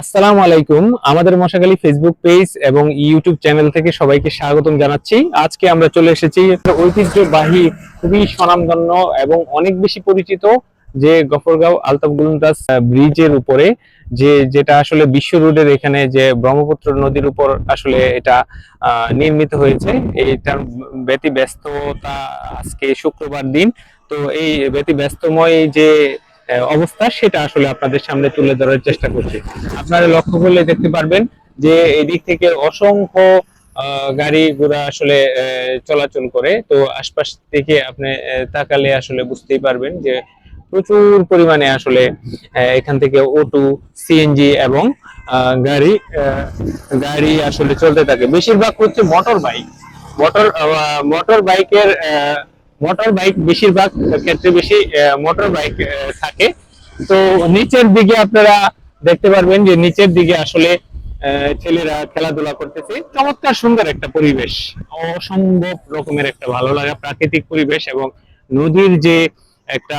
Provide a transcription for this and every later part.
আসসালামু আলাইকুম। আমাদের মশাখালী ফেসবুক পেজ এবং ইউটিউব চ্যানেল থেকে সবাইকে স্বাগতম জানাচ্ছি। আজকে আমরা চলে এসেছি ঐতিহ্যবাহী, খুবই স্বনামধন্য এবং অনেক বেশি পরিচিত যে গফরগাঁও আলতাফ গুলন্দাস ব্রিজের উপরে, যে যেটা আসলে বিশ্ব রোডের এখানে যে ব্রহ্মপুত্র নদীর উপর আসলে এটা নির্মিত হয়েছে। এইটার ব্যতি ব্যস্ততা আজকে শুক্রবার দিন। তো এই ব্যতি ব্যস্তময় যে অবস্থা, সেটা আসলে আপনাদের সামনে তুলে ধরার চেষ্টা করছি। আপনারা লক্ষ্য করলে দেখতে পারবেন যে এদিক থেকে অসংখ্য গাড়ি ঘোড়া আসলে চলাচল করে। তো আশপাশ থেকে আপনি তাকালে আসলে বুঝতেই পারবেন যে প্রচুর পরিমাণে আসলে এখান থেকে অটো সিএনজি এবং গাড়ি গাড়ি আসলে চলতে থাকে। বেশিরভাগ হচ্ছে মোটর বাইক মোটর মোটর বাইকের মোটর বাইক বেশিরভাগ ক্ষেত্রে বেশি মোটর বাইক থাকে। তো নিচের দিকে আপনারা দেখতে পারবেন যে নিচের দিকে আসলে ছেলেরা খেলাধুলা করতেছে। চমৎকার সুন্দর একটা পরিবেশ। অসম্ভব রকমের একটা ভালো লাগা, প্রাকৃতিক পরিবেশ এবং নদীর যে একটা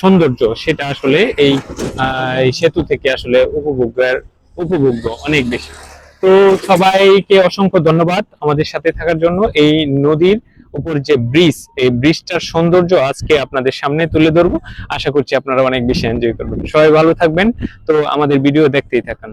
সৌন্দর্য, সেটা আসলে এই সেতু থেকে আসলে উপভোগের, উপভোগ্য অনেক বেশি। তো সবাইকে অসংখ্য ধন্যবাদ আমাদের সাথে থাকার জন্য। এই নদীর উপর যে ব্রিজ, এই ব্রিজটার সৌন্দর্য আজকে আপনাদের সামনে তুলে ধরবো। আশা করছি আপনারা অনেক বেশি এনজয় করবেন। সবাই ভালো থাকবেন। তো আমাদের ভিডিও দেখতেই থাকুন।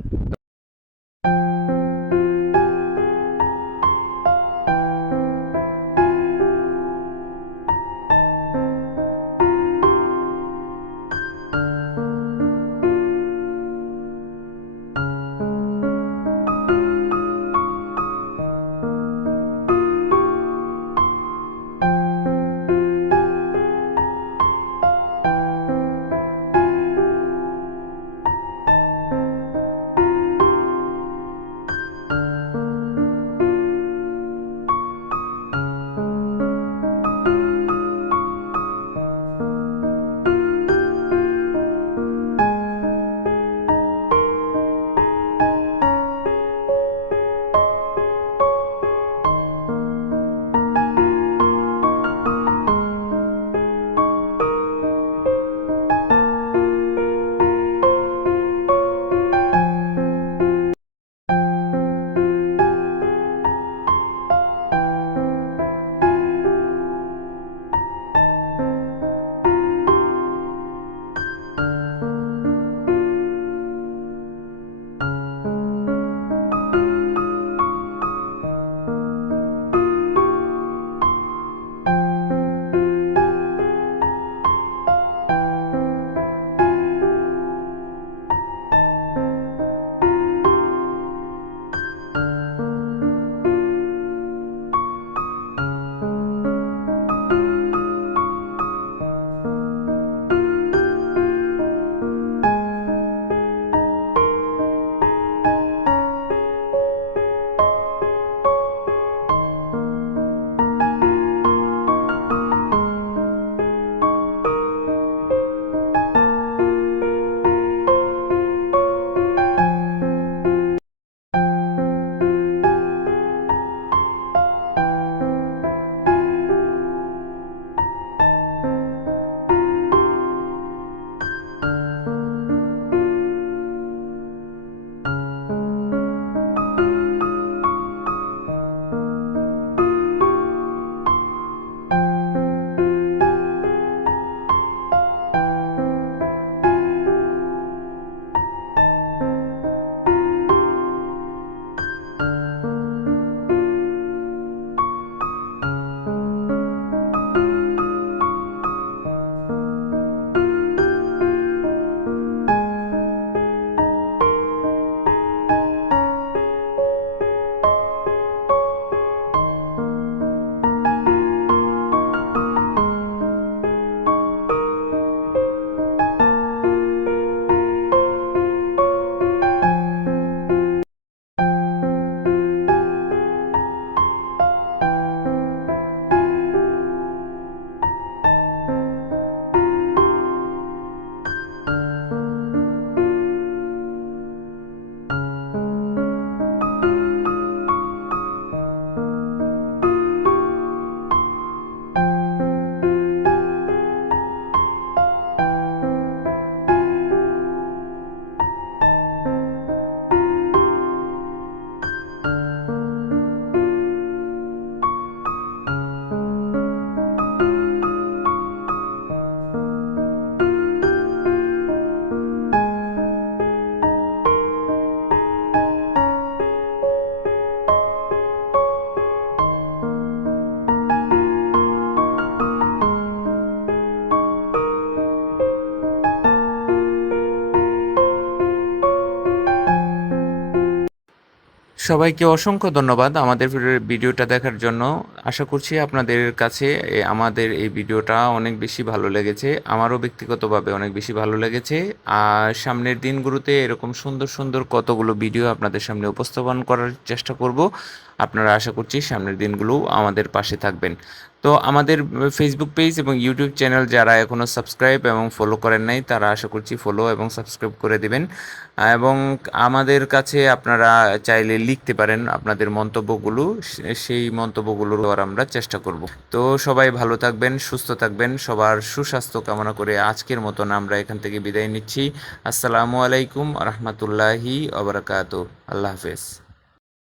সবাইকে অসংখ্য ধন্যবাদ আমাদের ভিডিওটা দেখার জন্য। আশা করছি আপনাদের কাছে আমাদের এই ভিডিওটা অনেক বেশি ভালো লেগেছে, আমারও ব্যক্তিগতভাবে অনেক বেশি ভালো লেগেছে। আর সামনের দিনগুলোতে এরকম সুন্দর সুন্দর কতগুলো ভিডিও আপনাদের সামনে উপস্থাপন করার চেষ্টা করব, আপনারা আশা করছি সামনের দিনগুলো আমাদের পাশে থাকবেন। তো আমাদের ফেসবুক পেজ এবং ইউটিউব চ্যানেল যারা এখনও সাবস্ক্রাইব এবং ফলো করেন নাই, তারা আশা করছি ফলো এবং সাবস্ক্রাইব করে দেবেন। এবং আমাদের কাছে আপনারা চাইলে লিখতে পারেন আপনাদের মন্তব্যগুলো সেই মন্তব্যগুলো দেওয়ার আমরা চেষ্টা করব। তো সবাই ভালো থাকবেন, সুস্থ থাকবেন, সবার সুস্বাস্থ্য কামনা করে আজকের মতন আমরা এখান থেকে বিদায় নিচ্ছি। আসসালামু আলাইকুম রহমতুল্লাহি আবরাকাত আল্লাহ হাফেজ।